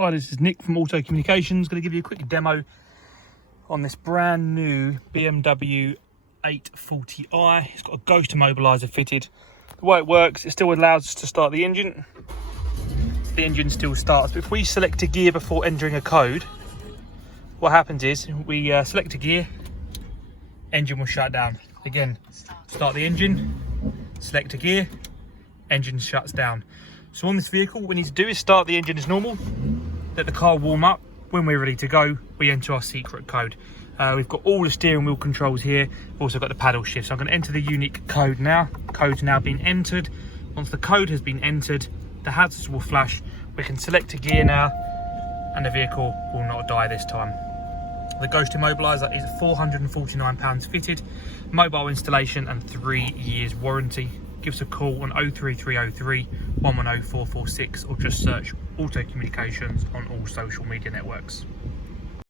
Hi, this is Nick from Auto Communications. Going to give you a quick demo on this brand new BMW 840i. It's got a ghost immobiliser fitted. The way it works, it still allows us to start the engine. The engine still starts, but if we select a gear before entering a code, what happens is we select a gear, engine will shut down. Again, start the engine, select a gear, engine shuts down. So on this vehicle, what we need to do is start the engine as normal, let the car warm up. When we're ready to go, we enter our secret code. We've got all the steering wheel controls here. We've also got the paddle shift. So I'm going to enter the unique code now. Code's now been entered. Once the code has been entered, the hazards will flash. We can select a gear now, and the vehicle will not die this time. The Ghost Immobiliser is £449 fitted, mobile installation and 3 years warranty. Give us a call on 03303 110 446 or just search Auto Communications on all social media networks.